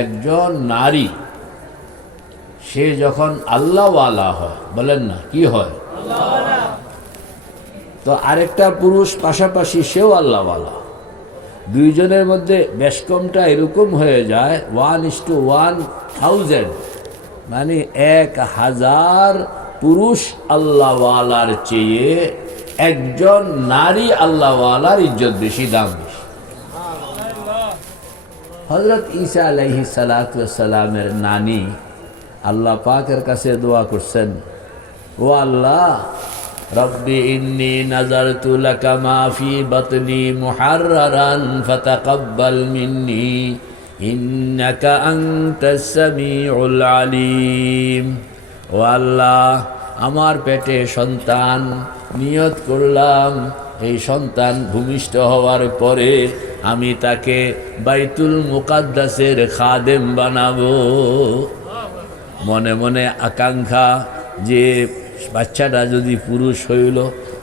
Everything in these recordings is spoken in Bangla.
একজন নারী সে যখন আল্লাহওয়ালা হয়, বলেন না কি হয়, তো আরেকটা পুরুষ পাশাপাশি সেও আল্লাহওয়ালা, দুইজনের মধ্যে বেশকমটা এরকম হয়ে যায় 1:1000, মানে 1000 পুরুষ আল্লাহওয়ালার চেয়ে একজন নারী আল্লাহওয়ালার ইজ্জত বেশি, দাম বেশি। হযরত ঈসা আলাইহিস সালাতু ওয়াস সালামের নানি আল্লাহ পাকের কাছে দোয়া করছেন, ও আল্লাহ, রব্বি ইন্নী নাযারতু লাকা মা ফি বাতনি মুহাররারান ফাতাকাব্বাল মিন্নী ইন্নাকা আনতাস সামিউল আলিম। ও আল্লাহ, আমার পেটে সন্তান নিয়ত করলাম, এই সন্তান ভূমিষ্ঠ হওয়ার পরে আমি তাকে বাইতুল মুকাদ্দাসের খাদেম বানাবো। মনে মনে আকাঙ্ক্ষা যে বাচ্চাটা যদি পুরুষ হইল,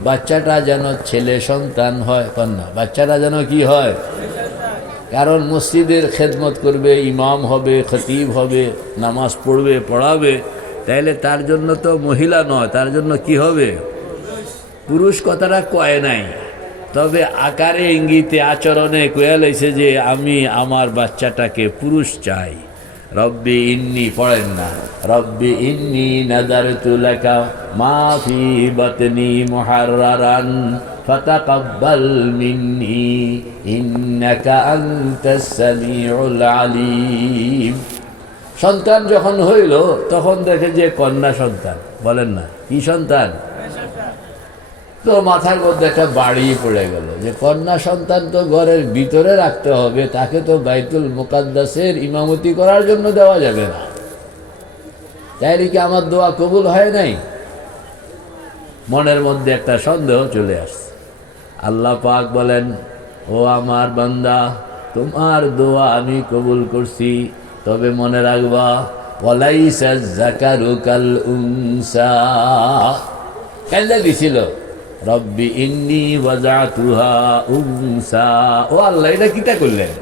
বাচ্চাটা যেন ছেলে সন্তান হয়, কন্যা, বাচ্চাটা যেন কি হয়, কারণ মসজিদের খেদমত করবে, ইমাম হবে, খতিব হবে, নামাজ পড়বে, পড়াবে, তাইলে তার জন্য তো মহিলা নয়, তার জন্য কি হবে, পুরুষ। কথাটা কয় নাই, তবে আকারে ইঙ্গিতে আচরণে কয়ে লাইছে যে আমি আমার বাচ্চাটাকে পুরুষ চাই। রব্বি ইন্নী, পড়েন না, রব্বি ইন্নী নাযারতু লাকা মা ফি বাতনি মুহাররারান ফাতাকাব্বাল মিন্নী ইন্নাকা আনতাস সামিউল আলিম। সন্তান যখন হইল তখন দেখে যে কন্যা সন্তান, বলেন না কি সন্তান, তো মাথার মধ্যে একটা বাড়ি পড়ে গেল যে কন্যা সন্তান তো ঘরের ভিতরে রাখতে হবে, তাকে তো বাইতুল মুকাদ্দাসের ইমামতি করার জন্য দেওয়া যাবে না। তাইলে কি আমার দোয়া কবুল হয় নাই? মনের মধ্যে একটা সন্দেহ চলে আসছে। আল্লাহ পাক বলেন, ও আমার বান্দা, তোমার দোয়া আমি কবুল করছি, তবে মনে রাখবা ওয়ালাইসা যাকারু কাল উনসা। কেন দিছিল রব্বি ইন্নী ওয়াজাতুহা উনসা। ও আল্লাহ, এটা কিটা করলেন?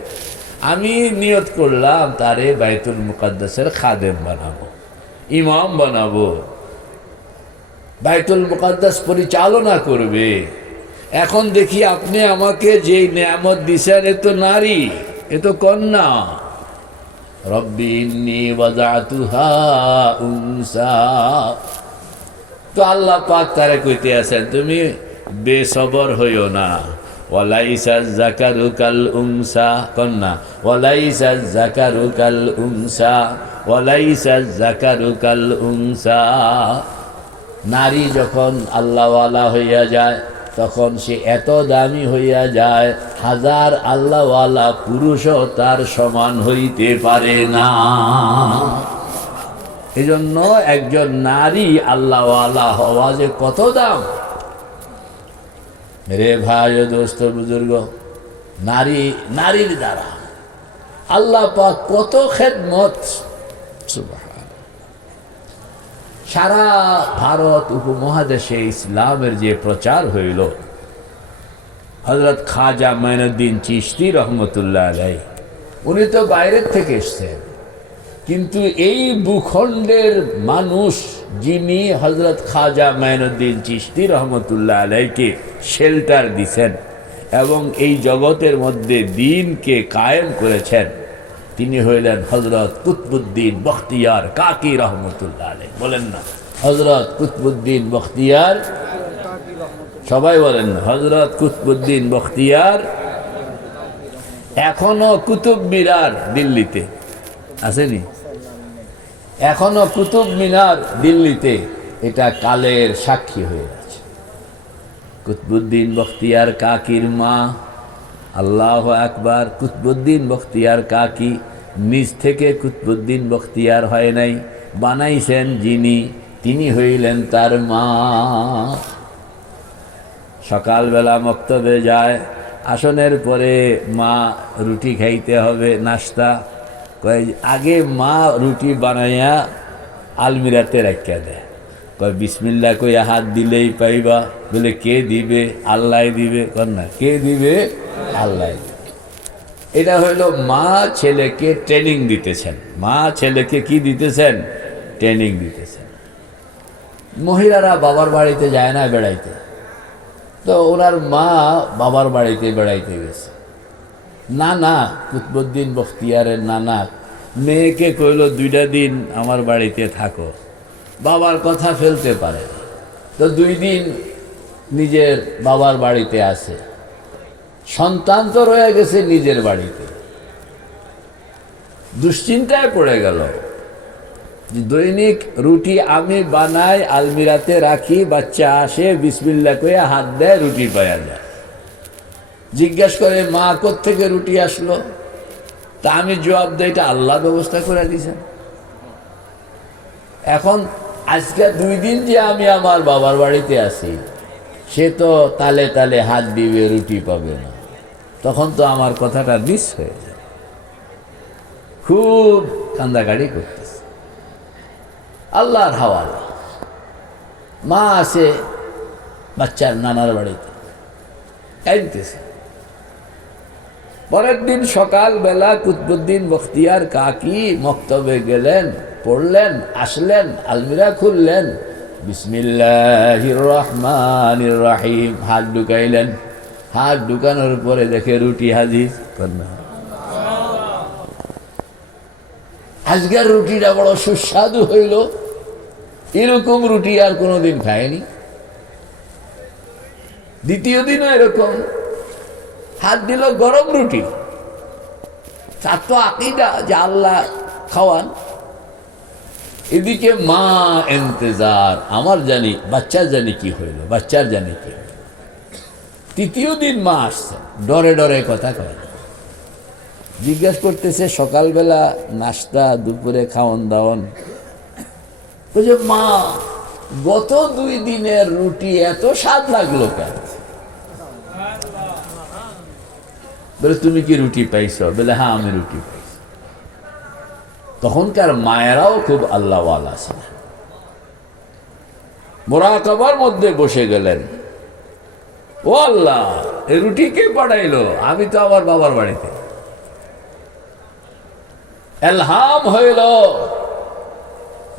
আমি নিয়ত করলাম তারে বাইতুল মুকাদ্দাসের খাদেম বানাবো, ইমাম বানাবো, বাইতুল মুকাদ্দাস পরিচালনা করবে। এখন দেখি আপনি আমাকে যে নেয়ামত দিছেন, এ তো নারী, এ তো কন্যা। রব্বি ইন্নী ওয়াজাতুহা উনসা। তো আল্লাহ পাক তারে কইতে আছেন, তুমি বেসবর হইও না। ওয়ালাইসা যাকারু কাল উনসা, কন্যা, ওয়ালাইসা যাকারু কাল উনসা, ওয়ালাইসা যাকারু কাল উনসা। নারী যখন আল্লাহওয়ালা হইয়া যায় তখন সে এত দামি হইয়া যায়, 1000 আল্লাহওয়ালা পুরুষও তার সমান হইতে পারে না। এজন্য একজন নারী আল্লাহওয়ালা হওয়া যে কত দাম। রে ভাই ও দোস্ত বুজুর্গ, নারীর দ্বারা আল্লাহ পাক কত খেদমত। সারা ভারত উপমহাদেশে ইসলামের যে প্রচার হইল, হযরত খাজা মাইনুদ্দিন চিশতি রহমতুল্লাহ আলাইহি, উনি তো বাইরের থেকে এসছেন, কিন্তু এই ভূখণ্ডের মানুষ যিনি হযরত খাজা মাইনুদ্দিন চিশতি রহমতুল্লাহ আলাইহিকে শেল্টার দিছেন এবং এই জগতের মধ্যে দ্বীনকে কায়েম করেছেন, তিনি হইলেন হযরত কুতবুদ্দিন বখতিয়ার কাকি রহমতুল্লাহ আলাইহি। বলেন না হযরত কুতবুদ্দিন বখতিয়ার, সবাই বলেন না হযরত কুতবুদ্দিন বখতিয়ার। এখনো কুতুব মিনার দিল্লিতে আসেনি, এখনো কুতুব মিনার দিল্লিতে, এটা কালের সাক্ষী হয়ে আছে। কুতবুদ্দিন বখতিয়ার কাকির মা, আল্লাহু আকবার, কুতবুদ্দিন বখতিয়ার কাকি নিজ থেকে কুতবুদ্দিন বখতিয়ার হয় নাই, বানাইছেন যিনি, তিনি হইলেন তার মা। সকালবেলা মক্তবে যায়, আসনের পরে মা রুটি খাইতে হবে, নাস্তা, কয় আগে মা রুটি বানাইয়া আলমিরাতে রাখিয়া দেয়, কয় বিসমিল্লাহ কইয়া হাত দিলেই পাইবা। বলে কে দিবে? আল্লাহ দিবে। কন্যা কে দিবে? আল্লাহ দিবে। এটা হইল মা ছেলেকে ট্রেনিং দিতেছেন, মা ছেলেকে কি দিতেছেন? ট্রেনিং দিতেছেন। মহিলারা বাবার বাড়িতে যায় না বেড়াইতে, তো ওনার মা বাবার বাড়িতে বেড়াইতে গেছে। নানা কুতবুদ্দিন বখতিয়ারের নানা মেয়েকে কইল 2টা দিন আমার বাড়িতে থাকো, বাবার কথা ফেলতে পারে। তো 2 দিন নিজের বাবার বাড়িতে আছে, সন্তান তো রয়ে গেছে নিজের বাড়িতে। দুশ্চিন্তায় পড়ে গেল, দৈনিক রুটি আমি বানাই, আলমিরাতে রাখি, বাচ্চা আসে বিসমিল্লাহ কইয়া হাত দেয়, রুটি পাওয়া যায়। জিজ্ঞাসা করে মা কোত্থেকে রুটি আসলো? তা আমি জবাব দেই এটা আল্লাহ ব্যবস্থা করে দিয়েছেন। এখন আজকে 2 দিন যে আমি আমার বাবার বাড়িতে আছি, সে তো তালে তালে হাত দিবে, রুটি পাবে না, তখন তো আমার কথাটা মিস হয়ে যায়। খুব কান্দাকাটি করতেছে। আল্লাহর হাওয়ালা। মা আছে বাচ্চার নানার বাড়িতে, কাঁদতেছে। পরের দিন সকালবেলা কুতবুদ্দিন বখতিয়ার কাকি মক্তবে গেলেন, পড়লেন, আসলেন, আলমিরা খুললেন, বিসমিল্লাহির রহমানির রহিম হাত ঢুকাইলেন। হাত ঢুকানোর পরে দেখে রুটি হাজির। আজকের রুটিটা বড় সুস্বাদু হইল, এরকম রুটি আর কোনোদিন খায়নি। দ্বিতীয় দিনও এরকম হাত দিল, গরম রুটি। তার তো আকীদা যে আল্লাহ খাওয়ান। এদিকে মা ইন্তজার, আমার জানি বাচ্চার জানি কি হইল, বাচ্চার জানি কি। তৃতীয় দিন মা আসছে, ডরে ডরে কথা কয়, জিজ্ঞাসা করতেছে সকালবেলা নাস্তা, দুপুরে খাওয়ান দাওয়ান। বলছে মা গত 2 দিনের রুটি এত স্বাদ লাগলো কেন? বলে তুমি কি রুটি পাইছো? বলে হ্যাঁ আমি রুটি পাইছি। তখনকার মায়েরাও খুব আল্লাহওয়ালা ছিলেন, মুরাকাবার মধ্যে বসে গেলেন। ও আল্লাহ, এই রুটি কে পাঠাইলো? আমি তো আমার বাবার বাড়িতে। এলহাম হইল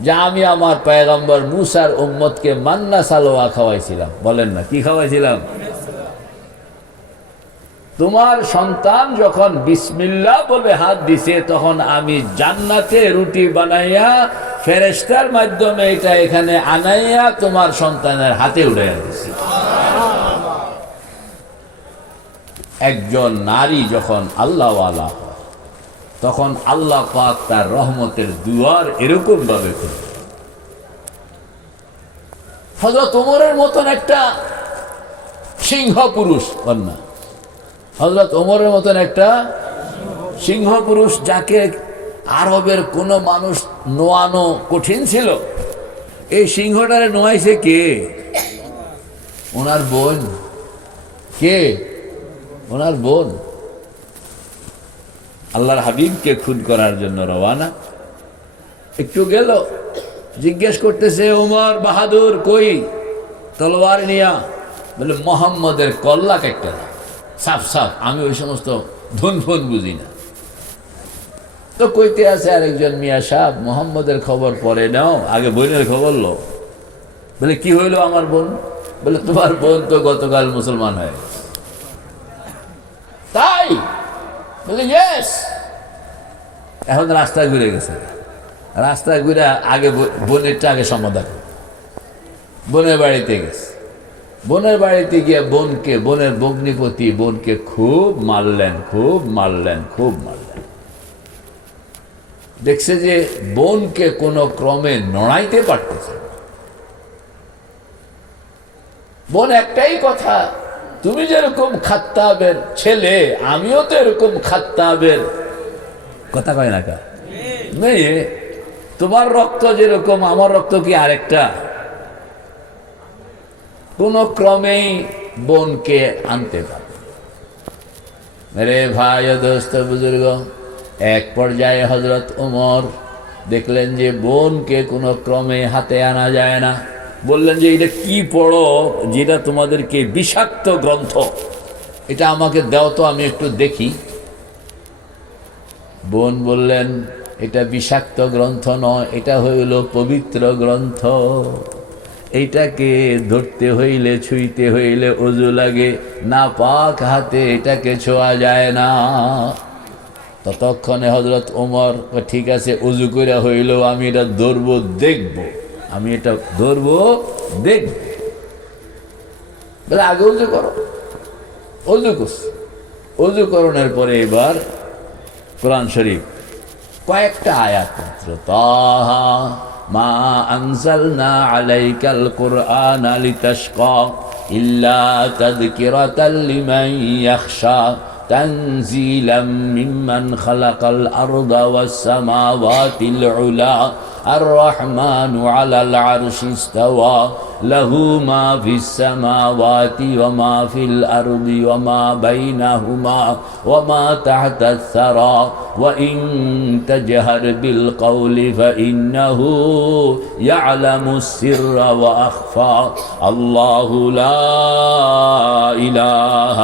যে আমি আমার পয়গম্বর মুসার উম্মতকে মান্না সালোয়া খাওয়াইছিলাম। বলেন না কি খাওয়াইছিলাম? তোমার সন্তান যখন বিসমিল্লাহ বলে হাত দিছে, তখন আমি জান্নাতে রুটি বানাইয়া ফেরেশতার মাধ্যমে এটা এখানে আনাইয়া তোমার সন্তানের হাতে উড়াইয়া দিছি। একজন নারী যখন আল্লাহওয়ালা হয়, তখন আল্লাহ পাক তার রহমতের দুয়ার এরকম ভাবে খুলে। হযরত ওমরের মতন একটা সিংহ পুরুষ, কন্যা হযরত ওমরের মতন একটা সিংহ পুরুষ, যাকে আরবের কোন মানুষ নোয়ানো কঠিন ছিল, এই সিংহটারে নোয়াইছে কে? ওনার বোন। কে? ওনার বোন। আল্লাহর হাবিবকে খুন করার জন্য রওয়ানা। একটু গেল, জিজ্ঞেস করতেছে ওমর বাহাদুর কই তলোয়ার নিয়া? বলে মোহাম্মদের কল্লা একটা সাফ সাফ, আমি ওই সমস্ত ধন ফোন বুঝি না। তো কইতে আছে আরেকজন, মিয়া সাহেব মোহাম্মদের খবর পরে নাও, আগে বোনের খবর লো। বলে কি হইলো আমার বোন? বলে তোমার বোন তো গতকাল মুসলমান হয়ে গেছে। তাই? বলে ইয়েস। এখন রাস্তা ঘুরে গেছে, রাস্তা ঘুরে আগে বোনেরটা আগে সমাধান। বোনের বাড়িতে গেছে, বোনের বাড়িতে গিয়ে বোনকে, বোনের ভগ্নিপতি বোনকে খুব মারলেন, খুব মারলেন, খুব মারলেন। দেখছে যে বোনকে কোনো ক্রমে নড়াইতে পারতেছে। বোন একটাই কথা, তুমি যেরকম খাত্তাবের ছেলে, আমিও তো এরকম খাত্তাবের। কথা কয় না কা? মেয়ে, তোমার রক্ত যেরকম, আমার রক্ত কি আরেকটা? কোন ক্রমেই বোনকে আনতে পারে। মেরে ভাই ও দোস্ত বুজুর্গ, এক পর্যায়ে হযরত ওমর দেখলেন যে বোনকে কোনো ক্রমে হাতে আনা যায় না। বললেন যে এটা কি পড়ো, যেটা তোমাদেরকে বিষাক্ত গ্রন্থ, এটা আমাকে দাও তো আমি একটু দেখি। বোন বললেন, এটা বিষাক্ত গ্রন্থ নয়, এটা হইল পবিত্র গ্রন্থ, এইটাকে ধরতে হইলে ছুঁইতে হইলে ওযু লাগে, না পাক হাতে এটাকে ছোঁয়া যায় না। ততক্ষণে হযরত ওমর, ঠিক আছে ওযু করে হইলেও আমি এটা ধরবো দেখব, আমি এটা ধরবো দেখব। বলে আগে ওযু করো। ওযু করছে, ওযু করণের পরে এবার কোরআন শরীফ কয়েকটা আয়াত মাত্র, তাহা মা আনজালনা আলাইকাল কুরআনা লিতাশকা ইল্লা তাযকিরাতাল লিমান ইয়াখশা তানজিলাম মিম্মান খালাকাল আরদা ওয়াস সামাওয়াতিল উলা الرحمن على العرش استوى له ما في السماوات وما في الأرض وما بينهما وما تحت الثرى وإن تجهر بالقول فإنه يعلم السر وأخفى الله لا إله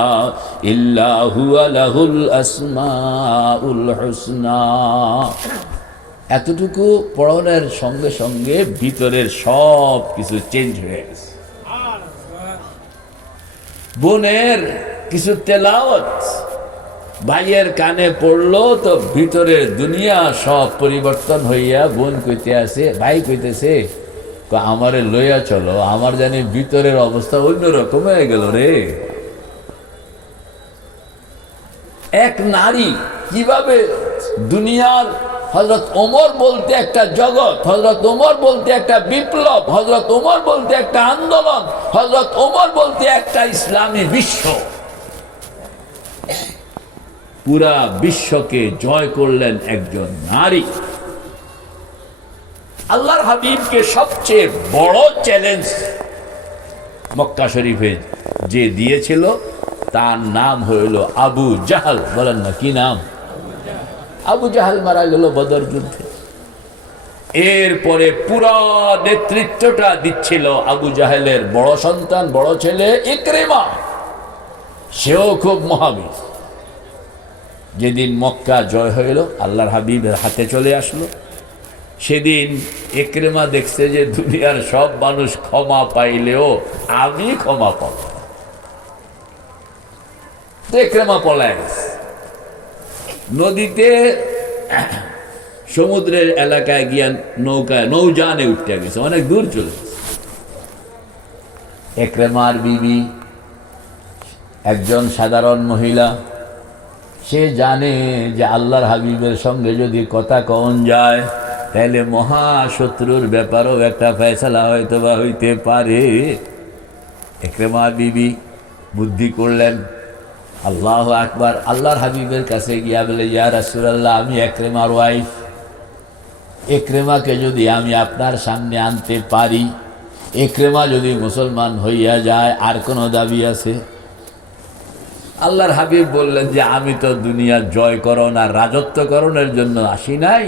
إلا هو له الأسماء الحسنى। এতটুকু পড়ানোর সঙ্গে সঙ্গে ভিতরের সব কিছু চেঞ্জ হয়ে গেছে। বোনের কিছু তেলাওয়াত ভাইয়ের কানে পড়লো তো ভিতরের দুনিয়া সব পরিবর্তন হইয়া বোন কইতে আছে, ভাই কইতেছে আমারে লইয়া চলো, আমার জানি ভিতরের অবস্থা অন্যরকম হয়ে গেল রে। এক নারী কিভাবে দুনিয়ার, হযরত ওমর বলতে একটা জগৎ, হযরত ওমর বলতে একটা বিপ্লব, হযরত ওমর বলতে একটা আন্দোলন, হযরত ওমর বলতে একটা ইসলামী বিশ্ব, পুরা বিশ্বকে জয় করলেন একজন নারী। আল্লাহর হাবিবকে সবচেয়ে বড় চ্যালেঞ্জ মক্কা শরীফে যে দিয়েছিল তার নাম হইল আবু জাহাল। বলেন না কি নাম? আবু জাহাল মারা গেল বদর যুদ্ধে। এরপরে পুরা নেতৃত্বটা দিচ্ছিল আবু জাহেলের বড় সন্তান, বড় ছেলে ইকরিমা, সেও খুব মহাবীর। যেদিন মক্কা জয় হইল, আল্লাহর হাবিবের হাতে চলে আসলো, সেদিন ইকরিমা দেখছে যে দুনিয়ার সব মানুষ ক্ষমা পাইলেও আমি ক্ষমা পাব। ইকরিমা পলায় গেছে নদীতে, সমুদ্রের এলাকায় গিয়া নৌযানে উঠতে গেছে, অনেক দূর চলে গেছে। ইকরিমার বিবি একজন সাধারণ মহিলা, সে জানে যে আল্লাহর হাবিবের সঙ্গে যদি কথা কন যায় তাহলে মহাশত্রুর ব্যাপারেও একটা ফয়সালা হয়তো বা হইতে পারে। ইকরিমার বিবি বুদ্ধি করলেন, আল্লাহ আকবার, আল্লাহর হাবিবের কাছে গিয়া বলে, ইয়া রাসূলুল্লাহ, আমি ইকরিমার ওয়াইফ, ইকরিমাকে যদি আমি আপনার সামনে আনতে পারি, ইকরিমা যদি মুসলমান হইয়া যায়, আর কোনো দাবি আছে? আল্লাহর হাবিব বললেন যে আমি তো দুনিয়া জয় করণ আর রাজত্বকরণের জন্য আসি নাই,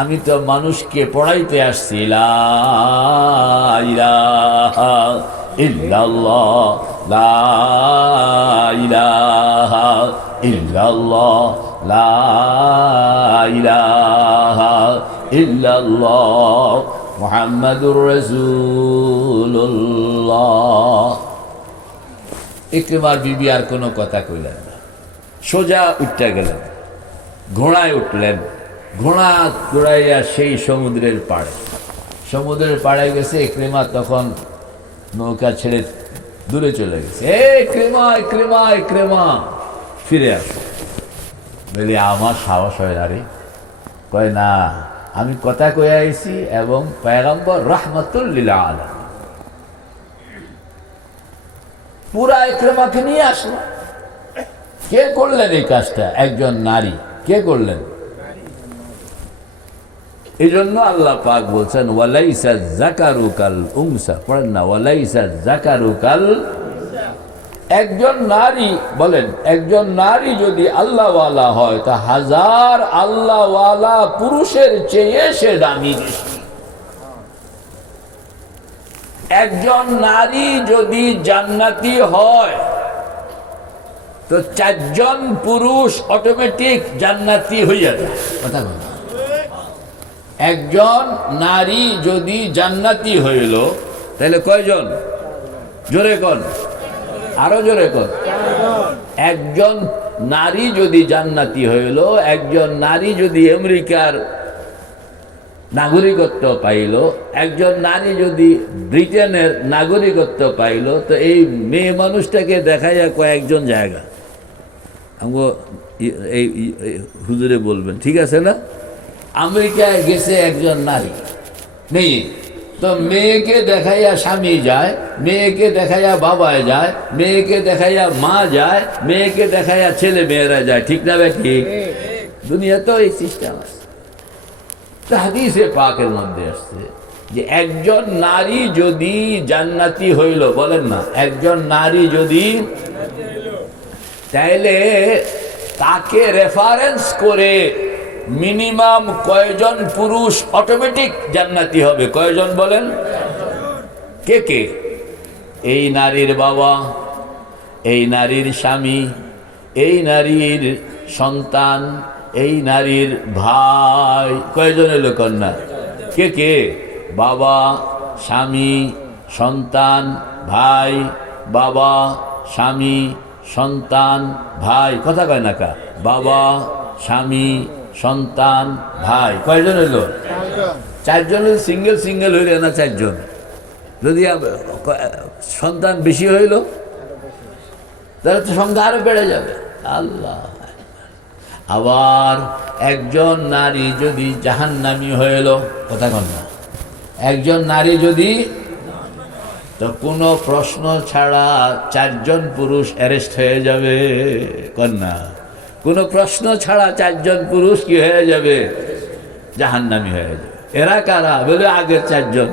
আমি তো মানুষকে পড়াইতে আসছি। লা ইলাহা ইল্লাল্লাহ, লা ইলাহা ইল্লাল্লাহ, লা ইলাহা ইল্লাল্লাহ মুহাম্মাদুর রাসূলুল্লাহ। ইকরিমার বিবি আর কোনো কথা কইলেন না, সোজা উঠতে গেলেন, ঘোড়ায় উঠলেন, ঘোড়া ঘোড়াইয়া সেই সমুদ্রের পাড়ে গেছে। ইকরিমা তখন নৌকা ছেড়ে দূরে চলে গেছে। ইকরিমা, ইকরিমা, ইকরিমা, ফিরে আসো। বলি আমার সাহস হয় না রে। কয় না, আমি কথা কয়ে আইছি এবং পয়গম্বর রাহমাতুল লিল আলামিন পুরা ইকরিমাকে নিয়ে আসলো। কে করলেন এই কাজটা? একজন নারী। কে করলেন? এই জন্য আল্লাহ পাক বলছেন, ওয়ালাইসা যাকারু কাল উনসা। পড়েন না, ওয়ালাইসা যাকারু কাল। একজন নারী, বলেন, একজন নারী যদি আল্লাহওয়ালা হয় তা হাজার আল্লাহওয়ালা পুরুষের চেয়ে সে দামি বেশি। একজন নারী যদি জান্নাতি হয় তো 4 জন পুরুষ অটোমেটিক জান্নাতি হইয়া যায়। কথা বল, একজন নারী যদি জান্নাতি হইল তাহলে কয়জন? জোরে কোন, আরো জোরে কোন। একজন নারী যদি জান্নাতি হইল, একজন নারী যদি আমেরিকার নাগরিকত্ব পাইল, একজন নারী যদি ব্রিটেনের নাগরিকত্ব পাইল, তো এই মেয়ে মানুষটাকে দেখা যায় কয়েকজন জায়গা। আমগো এই হুজুরে বলবেন, ঠিক আছে না? আমেরিকায় গেছে একজন নারী মেয়ে, তো মেয়েকে দেখাইয়া স্বামী যায়, মেয়েকে দেখাইয়া বাবায় যায়, মেয়েকে দেখাইয়া মা যায়, মেয়েকে দেখাইয়া ছেলে মেয়েরা যায়, ঠিক না ভাই? ঠিক। দুনিয়াতেও এই সিস্টেম আছে। হাদিসে পাকের মধ্যে আসছে যে একজন নারী যদি জান্নাতি হইল, বলেন না, একজন নারী যদি, তাইলে তাকে রেফারেন্স করে মিনিমাম কয়জন পুরুষ অটোমেটিক জান্নাতি হবে? কয়জন বলেন? কে কে? এই নারীর বাবা, এই নারীর স্বামী, এই নারীর সন্তান, এই নারীর ভাই। কয়জন এলো কন্যা? কে কে? বাবা, স্বামী, সন্তান, ভাই। বাবা, স্বামী, সন্তান, ভাই। কথা কয় না কা? বাবা, স্বামী, সন্তান, ভাই। কয়জন এলো? 4 জন। সিঙ্গেল সিঙ্গেল হইলে না 4 জন। যদি সন্তান বেশি হইল তাহলে তো সংখ্যা আরো বেড়ে যাবে। আল্লাহ। আবার একজন নারী যদি জাহান্নামী হইল, কথা কন না, একজন নারী যদি, তো কোনো প্রশ্ন ছাড়া 4 জন পুরুষ অ্যারেস্ট হয়ে যাবে। কন্যা, কোনো প্রশ্ন ছাড়া 4 জন পুরুষ কি হয়ে যাবে? জাহান্নামী হয়ে যাবে। এরা কারা? বলে আগের 4 জন।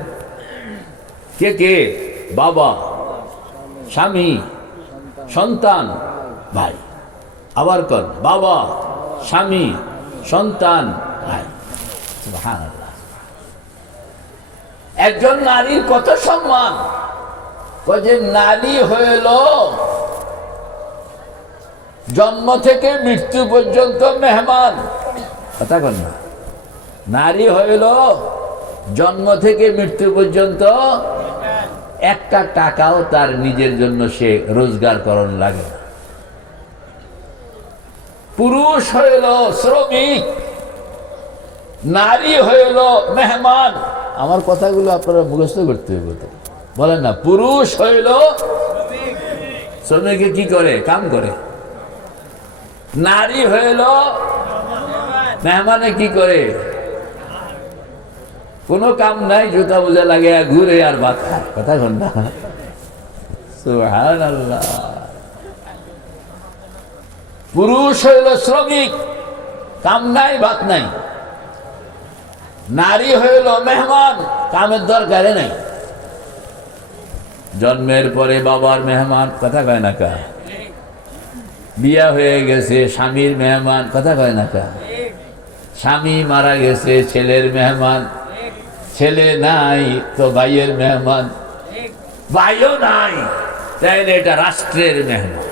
কে কে? বাবা, স্বামী, সন্তান, ভাই। আবার কর, বাবা, স্বামী, সন্তান, ভাই। সুবহানাল্লাহ। একজন নারীর কত সম্মান! যে নারী হইল জন্ম থেকে মৃত্যু পর্যন্ত মেহমান। কথা কন না। নারী হইল জন্ম থেকে মৃত্যু পর্যন্ত একটা টাকাও তার নিজের জন্য সে রোজগার করণ লাগে না। পুরুষ হইল শ্রমিক, নারী হইল মেহমান। আমার কথাগুলো আপনারা মুখস্থ করতে হবে তো, বলেন না। পুরুষ হইল শ্রমিকে কি করে? কাম করে। নারী হইল মেহমানে কি করে? কোনো কাম নাই, জুতা বুঝা লাগে, ঘুরে আর ভাত খায়। কথা কন না। সুবহানাল্লাহ। পুরুষ হইল শ্রমিক, কাম নাই, ভাত নাই। নারী হইল মেহমান, কামের দরকারে নাই। জন্মের পরে বাবার মেহমান। কথা কয় না কা? বিয়া হয়ে গেছে স্বামীর মেহমান। কথা কয় না কা? স্বামী মারা গেছে ছেলের মেহমান। ছেলে নাই তো ভাইয়ের মেহমান। ভাইও নাই তাইলে এটা রাষ্ট্রের মেহমান।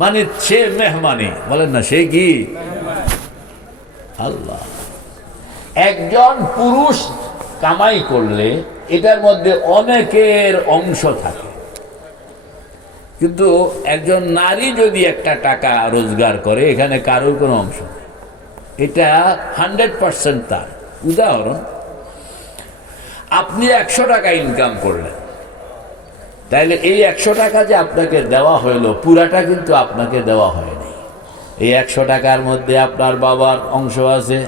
মানে সে মেহমানি, বলেন না, সে কি? আল্লাহ। একজন পুরুষ কামাই করলে এটার মধ্যে অনেকের অংশ থাকে, কিন্তু একজন নারী যদি একটা টাকা রোজগার করে, এখানে কারোর কোনো অংশ নেই। এটা 100% তার। উদাহরণ, আপনি 100 টাকা ইনকাম করলেন, তাইলে এই 100 টাকা যে আপনাকে দেওয়া হইল, পুরাটা কিন্তু আপনাকে দেওয়া হয়নি। এই 100 টাকার মধ্যে আপনার বাবার অংশ আছে,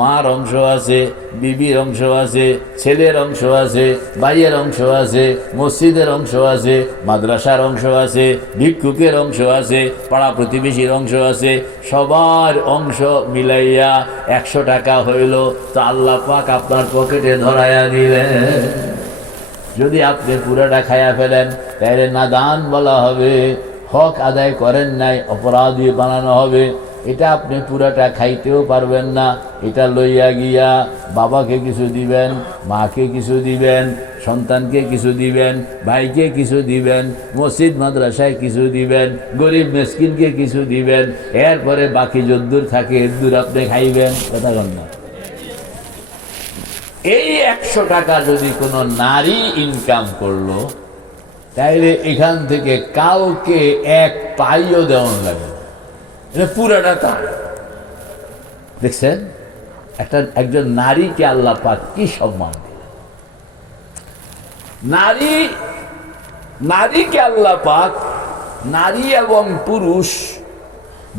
মার অংশ আছে, বিবির অংশ আছে, ছেলের অংশ আছে, ভাইয়ের অংশ আছে, মসজিদের অংশ আছে, মাদ্রাসার অংশ আছে, ভিক্ষুকের অংশ আছে, পাড়া প্রতিবেশীর অংশ আছে। সবার অংশ মিলাইয়া 100 টাকা হইল। তো আল্লাহ পাক আপনার পকেটে ধরাইয়া দিলেন। যদি আপনি পুরোটা খাইয়া ফেলেন তাহলে নাদান বলা হবে, হক আদায় করেন নাই, অপরাধী বানানো হবে। এটা আপনি পুরাটা খাইতেও পারবেন না। এটা লইয়া গিয়া বাবাকে কিছু দিবেন, মাকে কিছু দিবেন, সন্তানকে কিছু দিবেন, ভাইকে কিছু দিবেন, মসজিদ মাদ্রাসায় কিছু দিবেন, গরিব মিসকিনকে কিছু দিবেন, এরপরে বাকি যদ্দূর থাকে এদ্দূর আপনি খাইবেন। কথা বল না। এই 100 টাকা যদি কোনো নারী ইনকাম করলো, তাইলে এখান থেকে কাউকে এক পাইও দেওয়ান লাগে না, এটা পুরাটা তার। দেখছেন একজন নারীকে আল্লাহ পাক কি সম্মান দিলেন। নারীকে আল্লাহ পাক, নারী এবং পুরুষ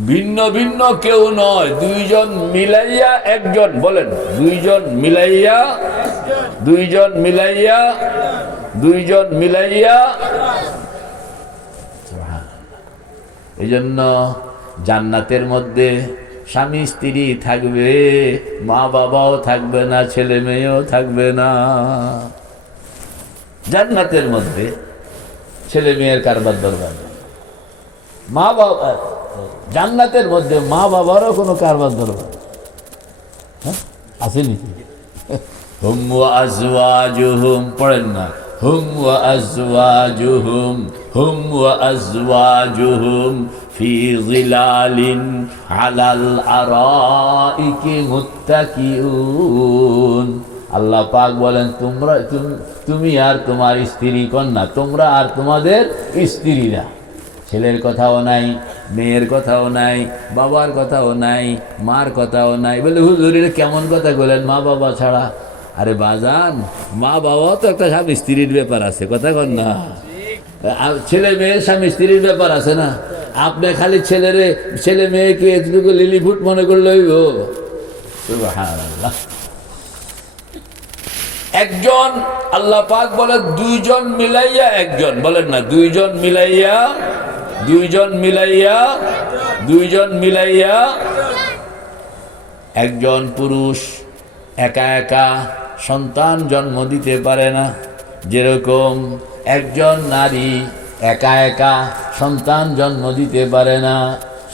ভিন্ন ভিন্ন কেউ নয়, দুইজন মিলাইয়া একজন। বলেন দুইজন মিলাইয়া। এই জন্য জান্নাতের মধ্যে স্বামী স্ত্রী থাকবে, মা বাবাও থাকবে না, ছেলে মেয়েও থাকবে না। জান্নাতের মধ্যে ছেলে মেয়ের কারবার দরকার নেই, মা বাবা জান্নাতের মধ্যে মা বাবারও কোনো কারবার দরকার আসেনি। হুম ওয়া আজওয়াজুহুম, পড়েন না, হুম ওয়া আজওয়াজুহুম ফি যিলালিন আলাল আরাইকি মুত্তাকিউন। আল্লাহ পাক বলেন তুমি আর তোমার স্ত্রী কন্যা, তোমরা আর তোমাদের স্ত্রীরা। ছেলের কথাও নাই, মেয়ের কথাও নাই, বাবার কথাও নাই, মার কথাও নাই। বলে হুজুর এটা কেমন কথা বলেন, মা বাবা ছাড়া? আরে বাজান, মা বাবাও তো একটা স্বামী স্ত্রীর ব্যাপার আছে, কথা কন না। ছেলে মেয়ের স্বামী স্ত্রীর ব্যাপার আছে না। আপনি খালি ছেলে মেয়েকে এতটুকু লিলিফুট মনে করলে হইব? সুবহানাল্লাহ। একজন, আল্লাহ পাক বলে দুইজন মিলাইয়া একজন। বলেন না, দুইজন মিলাইয়া একজন পুরুষ একা একা সন্তান জন্ম দিতে পারে না, যেরকম একজন নারী একা একা সন্তান জন্ম দিতে পারে না।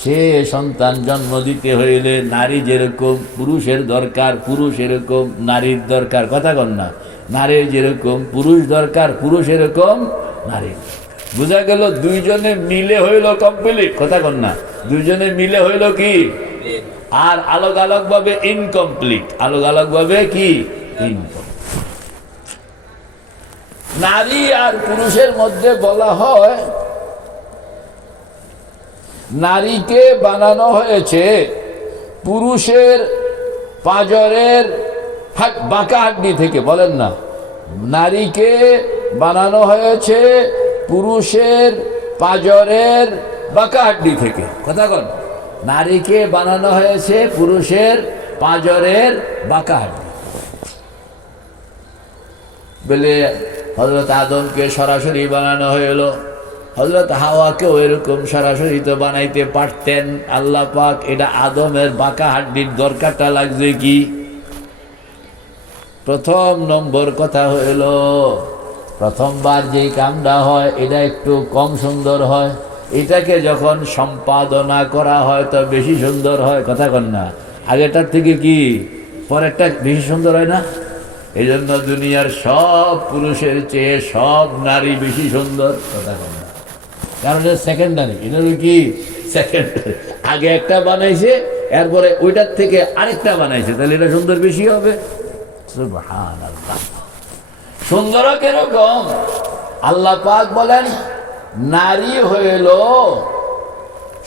সে সন্তান জন্ম দিতে হইলে নারী যেরকম পুরুষের দরকার, পুরুষ এরকম নারীর দরকার। কথা কন না, নারীর যেরকম পুরুষ দরকার, পুরুষ এরকম নারী। বোঝা গেল দুইজনে মিলে হইল কমপ্লিট। কথা কন না, দুইজনে মিলে হইল কি? আর আলাদা আলাদা ভাবে ইনকমপ্লিট। আলাদা আলাদা ভাবে কি? ইনকমপ্লিট। নারী আর পুরুষের মধ্যে বলা হয়, নারীকে বানানো হয়েছে পুরুষের পাঁজরের বাঁকা হাড্ডি থেকে। বলেন না, নারীকে বানানো হয়েছে পুরুষের পাঁজরের বাঁকা হাড্ডি থেকে। কথা বল, নারীকে বানানো হয়েছে পুরুষের পাঁজরের বাঁকা হাড্ডি। বলে হযরত আদমকে সরাসরি বানানো হইল, হযরত হাওয়াকেও এরকম সরাসরি তো বানাইতে পারতেন আল্লাহ পাক। এটা আদমের বাঁকা হাড্ডির দরকারটা লাগছে কি? প্রথম নম্বর কথা হইল, প্রথমবার যেই কামটা হয় এটা একটু কম সুন্দর হয়, এটাকে যখন সম্পাদনা করা হয় তো বেশি সুন্দর হয়। কথা কন না, আগেটার থেকে কি পরেরটা বেশি সুন্দর হয় না? এই জন্য দুনিয়ার সব পুরুষের চেয়ে সব নারী বেশি সুন্দর। কথা কন না, কারণ এটা সেকেন্ডারি। এটা কি সেকেন্ডারি? আগে একটা বানাইছে, এরপরে ওইটার থেকে আরেকটা বানাইছে, তাহলে এটা সুন্দর বেশি হবে। সুবহানাল্লাহ। সুন্দর কিরকম? আল্লাহ পাক বলেন নারী হইল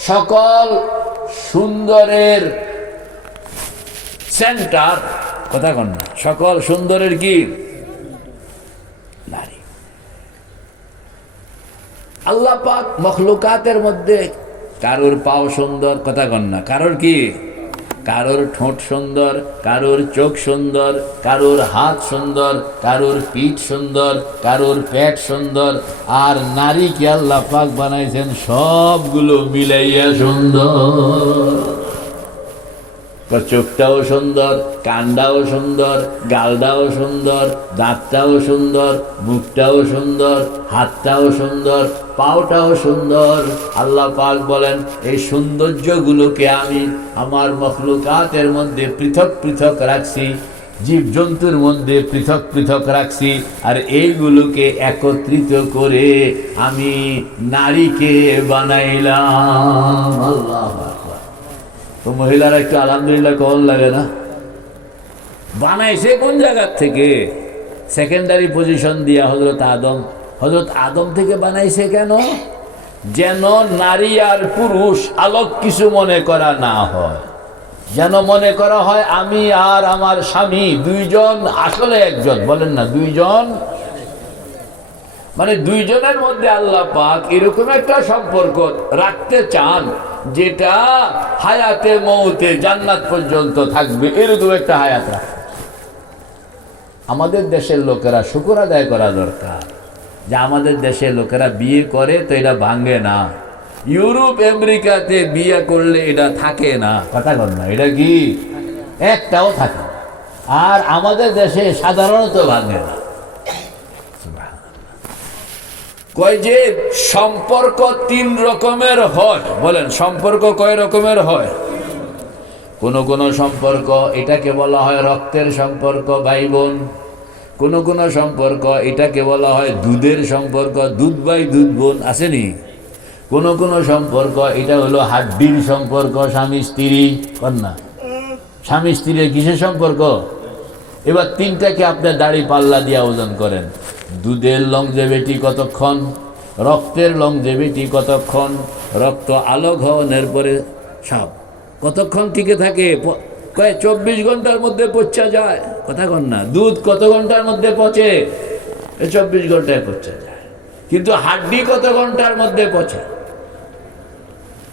সকল সুন্দরের সেন্টার। কথা কন না, সকল সুন্দরের কি? নারী। আল্লাহ পাক মখলুকাতের মধ্যে কারোর পাও সুন্দর। কথা কন না, কারোর কি? কারোর ঠোঁট সুন্দর, কারোর চোখ সুন্দর, কারোর হাত সুন্দর, কারোর পিঠ সুন্দর, কারোর পেট সুন্দর। আর নারীকে আল্লাহ পাক বানাইছেন সবগুলো মিলাইয়া সুন্দর। চোখটাও সুন্দর, কানটাও সুন্দর, গালটাও সুন্দর, দাঁতটাও সুন্দর, মুখটাও সুন্দর, হাতটাও সুন্দর, পাওটাও সুন্দর। আল্লাহ পাক বলেন এই সৌন্দর্যগুলোকে আমি আমার মখলুকাতের মধ্যে পৃথক পৃথক রাখছি। জীবজন্তুর মধ্যে পৃথক পৃথক রাখছি, আর এইগুলোকে একত্রিত করে আমি নারীকে বানাইলাম। আল্লাহু আকবার। তো মহিলারা একটু আলহামদুলিল্লাহ কেমন লাগে না? বানাইছে কোন জায়গার থেকে? সেকেন্ডারি পজিশন দিয়া হযরত আদম থেকে বানাইছে কেন? যেন নারী আর পুরুষ আলোক কিছু মনে করা না হয়, যেন মনে করা হয় আমি আর আমার স্বামী দুইজন আসলে একজন। বলেন না, দুইজন মানে দুইজনের মধ্যে আল্লাহ পাক এরকম একটা সম্পর্ক রাখতে চান যেটা হায়াতে মৌতে জান্নাত পর্যন্ত থাকবে, এরকম একটা হায়াত রাখে। আমাদের দেশের লোকেরা শুকর আদায় করা দরকার যে আমাদের দেশের লোকেরা বিয়ে করে তো এটা ভাঙে না। ইউরোপ আমেরিকাতে বিয়ে করলে এটা থাকে না, কথা বল না, এটা কি একটাও থাকে, আর আমাদের দেশে সাধারণত ভাঙে না। কয় যে সম্পর্ক 3 রকমের হয়। বলেন সম্পর্ক কয় রকমের হয়? কোন কোন সম্পর্ক এটাকে বলা হয় রক্তের সম্পর্ক, ভাই বোন। কোন কোন সম্পর্ক এটাকে বলা হয় দুধের সম্পর্ক, দুধ ভাই দুধ বোন, আসেনি? কোন কোন সম্পর্ক এটা হলো হাড্ডির সম্পর্ক, স্বামী স্ত্রী। কন্যা স্বামী স্ত্রীর কিসের সম্পর্ক? এবার 3টাকে আপনার দাড়ি পাল্লা দিয়ে ওজন করেন। দুধের লংজেভিটি কতক্ষণ, রক্তের লংজেভিটি কতক্ষণ, রক্ত আলোক হওয়ার পরে সব কতক্ষণ টিকে থাকে? কয় 24 ঘন্টার মধ্যে পচা যায়, কথা কন না। দুধ কত ঘন্টার মধ্যে পচে? 24 ঘন্টায় পচা যায়। কিন্তু হাড্ডি কত ঘন্টার মধ্যে পচে?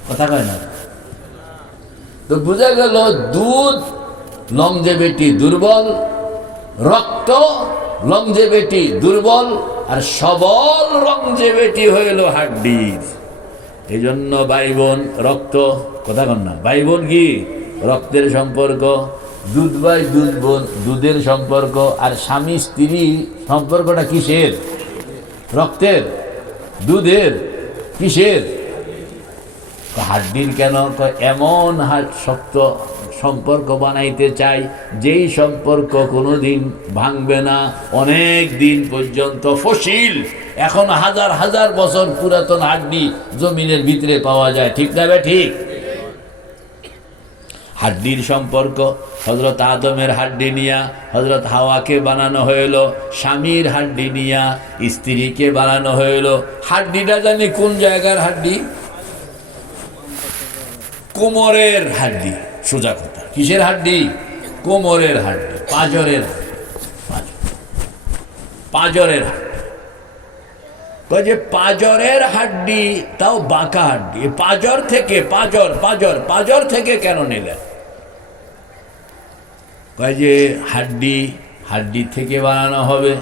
কথা কয় না। তো বোঝা গেল দুধ লংজেভিটি দুর্বল, রক্ত লংজেভিটি দুর্বল, আর সবল লংজেভিটি হইল হাড্ডির। এই জন্য ভাই বোন রক্ত, কথা কন না, ভাই বোন কি রক্তের সম্পর্ক, দুধ ভাই দুধ বোন দুধের সম্পর্ক, আর স্বামী স্ত্রী সম্পর্কটা কিসের? রক্তের, দুধের, কিসের? হাড্ডির। কেন? এমন শক্ত সম্পর্ক বানাইতে চাই যেই সম্পর্ক কোনোদিন ভাঙবে না, অনেক দিন পর্যন্ত ফসিল। এখন হাজার হাজার বছর পুরাতন হাড্ডি জমিনের ভিতরে পাওয়া যায়, ঠিক না? ঠিক। হাড্ডির সম্পর্ক হযরত আদমের হাড্ডি নিয়া হযরত হাওয়াকে বানানো হইল, স্বামীর হাড্ডি নিয়া স্ত্রীকে বানানো হইল। হাড্ডিটা জানি কোন জায়গার হাড্ডি? কোমরের হাড্ডি। সোজা কথা, কিসের হাড্ডি? কোমরের হাড্ডি, পাঁজরের, পাঁজরের হাড্ডি। যে পাঁজরের হাড্ডি, তাও বাঁকা হাড্ডি। পাঁজর থেকে পাঁজর থেকে কেন নিলেন? যে হাড্ডি থেকে বানানো হবে।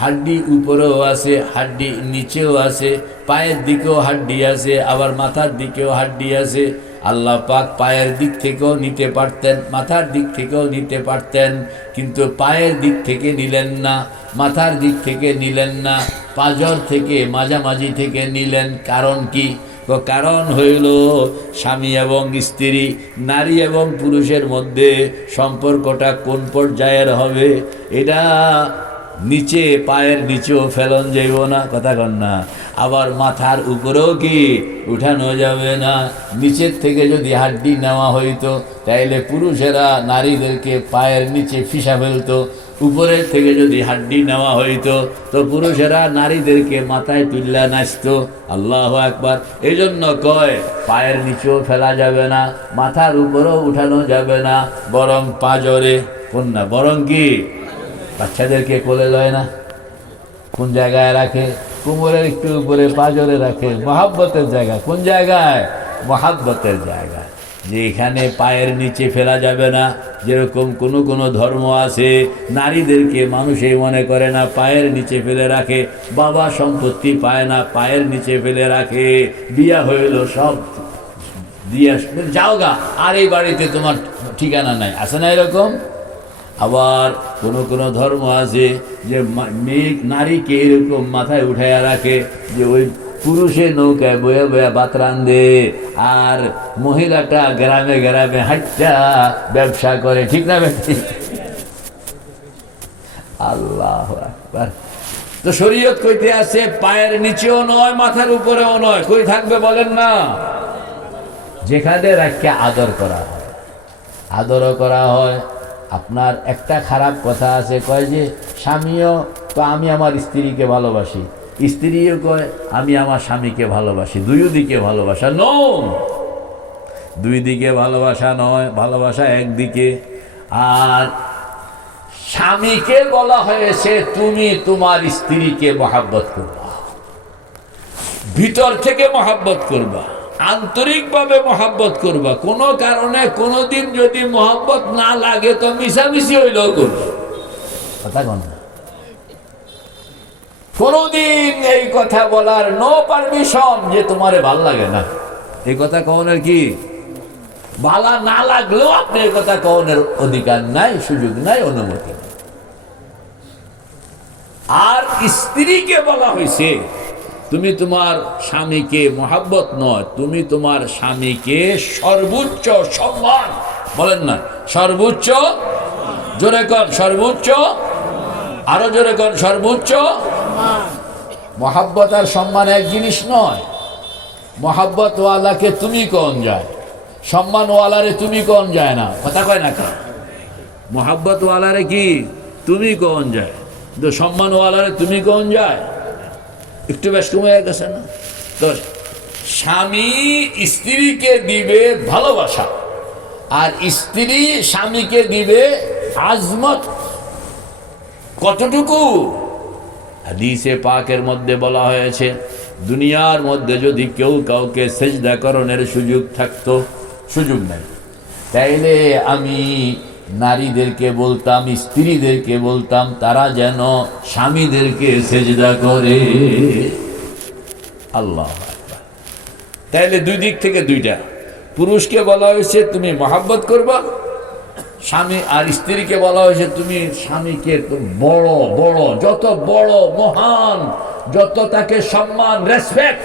হাড্ডি উপরেও আছে, হাড্ডি নিচেও আছে, পায়ের দিকেও হাড্ডি আছে, আবার মাথার দিকেও হাড্ডি আছে। আল্লাহ পাক পায়ের দিক থেকেও নিতে পারতেন, মাথার দিক থেকেও নিতে পারতেন, কিন্তু পায়ের দিক থেকে নিলেন না, মাথার দিক থেকে নিলেন না, পাঁজর থেকে মাঝামাঝি থেকে নিলেন। কারণ কি? কারণ হইল স্বামী এবং স্ত্রী, নারী এবং পুরুষের মধ্যে সম্পর্কটা কোন পর্যায়ের হবে এটা নিচে, পায়ের নিচেও ফেলন যাইব না, কথা কন না। আবার মাথার উপরেও কি উঠানো যাবে না। নিচের থেকে যদি হাড্ডি নেওয়া হইতো তাইলে পুরুষেরা নারীদেরকে পায়ের নিচে ফিসা ফেলতো, উপরের থেকে যদি হাড্ডি নেওয়া হইতো তো পুরুষেরা নারীদেরকে মাথায় তুল্লা নাচতো। আল্লাহু আকবার। এই জন্য কয় পায়ের নিচেও ফেলা যাবে না, মাথার উপরেও উঠানো যাবে না, বরং পাঁজরে। কোন না, বরং কি? বাচ্চাদেরকে কোলে লয় না, কোন জায়গায় রাখে? কোমরের একটু উপরে, পাঁজরে রাখে। মহাব্বতের জায়গা। কোন জায়গায়? মহাব্বতের জায়গায়, যে এখানে পায়ের নিচে ফেলা যাবে না। যেরকম কোনো কোনো ধর্ম আছে নারীদেরকে মানুষই মনে করে না, পায়ের নিচে ফেলে রাখে। বাবা সম্পত্তি পায় না, পায়ের নিচে ফেলে রাখে। বিয়া হইল সব দিয়া যাও গা, আর এই বাড়িতে তোমার ঠিকানা নাই, আছে না এরকম? আবার কোনো কোনো ধর্ম আছে যে মেয়ে নারীকে এরকম মাথায় উঠাইয়া রাখে, যে ওই পুরুষে নৌকায় বয়া বয়া ভাত রান্ধে, আর মহিলাটা গ্রামে গ্রামে হাঁটা ব্যবসা করে, ঠিক না? আল্লাহু আকবার। তো শরীয়ত কইতে আছে পায়ের নিচেও নয়, মাথার উপরেও নয়, কই থাকবে বলেন না? যেখানে রাখকে আদর করা হয়, আদরও করা হয়। আপনার একটা খারাপ কথা আছে, কয় যে স্বামীও তো আমি আমার স্ত্রীকে ভালোবাসি, স্ত্রীও কয় আমি আমার স্বামীকে ভালোবাসি। দুই দিকে ভালোবাসা নয়, দুই দিকে ভালোবাসা নয়, ভালোবাসা একদিকে। আর স্বামীকে বলা হয়েছে তুমি তোমার স্ত্রীকে মহাব্বত করবা, ভিতর থেকে মহাব্বত করবা, আন্তরিকভাবে মহাব্বত করবা। কোনো কারণে কোনোদিন যদি মহাব্বত না লাগে তো মিশামিশি হইলেও করবা, কথা কন না। কোনোদিন এই কথা বলার নো পারমিশন যে তোমারে ভাল লাগে না, এই কথা কওনের কি ভালা না লাগলেও আপনি এই কথা কওনের অধিকার নাই, সুযোগ নাই, অনুমতি নাই। আর স্ত্রীকে বলা হয়েছে তুমি তোমার স্বামীকে মহাব্বত নয়, তুমি তোমার স্বামীকে সর্বোচ্চ সম্মান, বলেন না সর্বোচ্চ, জোরে কন সর্বোচ্চ, আরো জোরে কন সর্বোচ্চ। মহাব্বত আর সম্মান এক জিনিস নয়। মহাব্বত ওয়ালাকে তুমি কোন যায়, সম্মান ওয়ালারে তুমি কোন যায় না, কথা কয় না কেন? মহাব্বত ওয়ালারে কি তুমি কোন যায়, তো সম্মান ওয়ালারে তুমি কোন যায়? একটু ব্যস্ত হয়ে গেছে না? তো স্বামী স্ত্রীকে দিবে ভালোবাসা, আর স্ত্রী স্বামীকে দিবে আজমত। কতটুকু? হাদিসে পাকের মধ্যে বলা হয়েছে দুনিয়ার মধ্যে যদি কেউ কাউকে সেজদা করণের সুযোগ থাকতো, সুযোগ নাই, তাইলে আমি নারীদেরকে বলতাম, স্ত্রীদেরকে বলতাম তারা যেন স্বামীদেরকে সেজদা করে। আল্লাহ, তাইলে দুই দিক থেকে দুইটা। পুরুষকে বলা হয়েছে তুমি মহাব্বত করবা স্বামী, আর স্ত্রীকে বলা হয়েছে তুমি স্বামীকে বড় বড়, যত বড় মহান, যত তাকে সম্মান, রেসপেক্ট।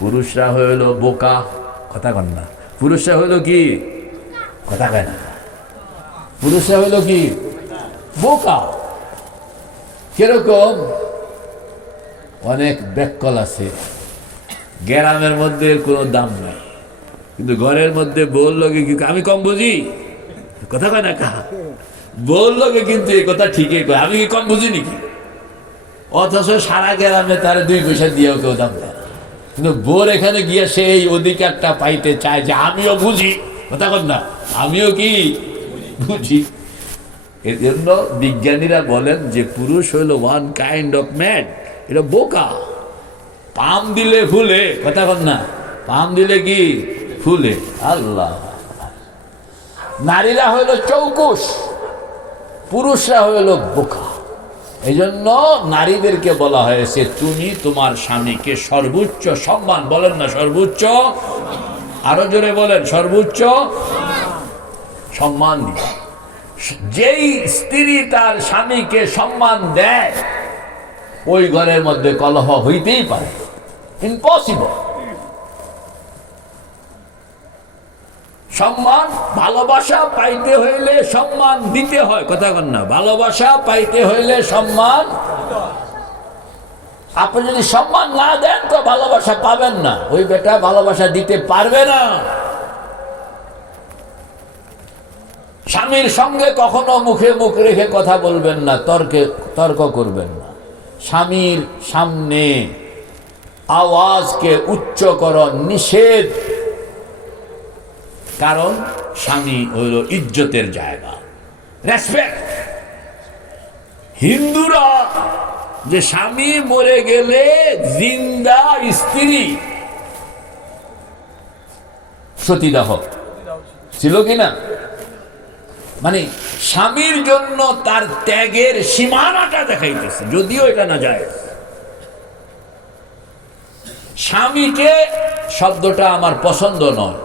পুরুষরা হইল বোকা, কথা কন না। পুরুষরা হইল কি, কথা কয় না। পুরুষরা হইল কি বোকা। কিরকম? অনেক ব্যাককল আছে, গ্রামের মধ্যে কোনো দাম নাই, কিন্তু ঘরের মধ্যে বললো কি আমি কম বুঝি, কথা কয় না কা, বললো কিন্তু এই কথা ঠিকই কয়, আমি কি কম বুঝি নাকি? অথচ সারা গ্রামে তার 2 পয়সা দিয়েও কেউ দাম দেয় না। কিন্তু বোর এখানে গিয়ে সেই অধিকারটা পাইতে চায় যে আমিও বুঝি, কথা কন না, আমিও কি বুঝি। এর জন্য বিজ্ঞানীরা বলেন যে পুরুষ হইল ওয়ান কাইন্ড অফ ম্যান, এটা বোকা। পাম দিলে ফুলে, কথা কন না, পাম দিলে কি ফুলে। আল্লাহ, নারীরা হইল চৌকুশ, পুরুষরা হইল বোকা। এই জন্য নারীদেরকে বলা হয়েছে তুমি তোমার স্বামীকে সর্বোচ্চ সম্মান, বলেন না সর্বোচ্চ, আরো জোরে বলেন সর্বোচ্চ সম্মান দিবে। যেই স্ত্রী তার স্বামীকে সম্মান দেয় ওই ঘরের মধ্যে কলহ হইতেই পারে, ইম্পসিবল। সম্মান, ভালোবাসা পাইতে হইলে সম্মান দিতে হয়, কথা কন না। ভালোবাসা পাইতে হইলে সম্মান, আপনি যদি সম্মান না দেন তো ভালোবাসা পাবেন না, ওই বেটা ভালোবাসা দিতে পারবে না। স্বামীর সঙ্গে কখনো মুখে মুখ রেখে কথা বলবেন না, তর্ক করবেন না। স্বামীর সামনে আওয়াজকে উচ্চকরণ নিষেধ, কারণ স্বামী হইল ইজ্জতের জায়গা, রেসপেক্ট। হিন্দুরা যে স্বামী মরে গেলে জিন্দা স্ত্রী সতীদাহ ছিল কিনা, মানে স্বামীর জন্য তার ত্যাগের সীমানাটা দেখাইতেছে, যদিও এটা না যায়। স্বামীকে শব্দটা আমার পছন্দ নয়,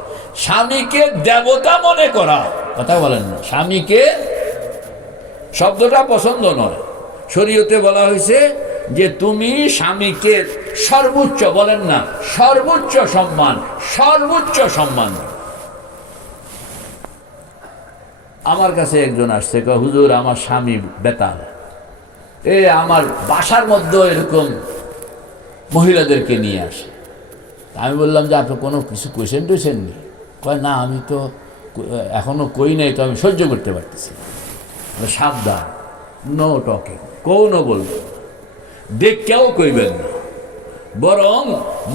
স্বামীকে দেবতা মনে করা, কথা বলেন না, স্বামীকে শব্দটা পছন্দ নয়। শরীয়তে বলা হয়েছে যে তুমি স্বামীকে সর্বোচ্চ, বলেন না সর্বোচ্চ সম্মান, সর্বোচ্চ সম্মান। আমার কাছে একজন আসছে, কয় হুজুর আমার স্বামী বেতাল, আমার বাসার মধ্যে এরকম মহিলাদেরকে নিয়ে আসে। আমি বললাম যে আপনি কোনো কিছু কোয়েশ্চেন টোয়েশ্চেন নেই? কয় না, আমি তো এখনো কই নাই, তো আমি সহ্য করতে পারতেছি। সাবধান, নো টকিং, কোনো বলবেন দেখেও কইবেন না, বরং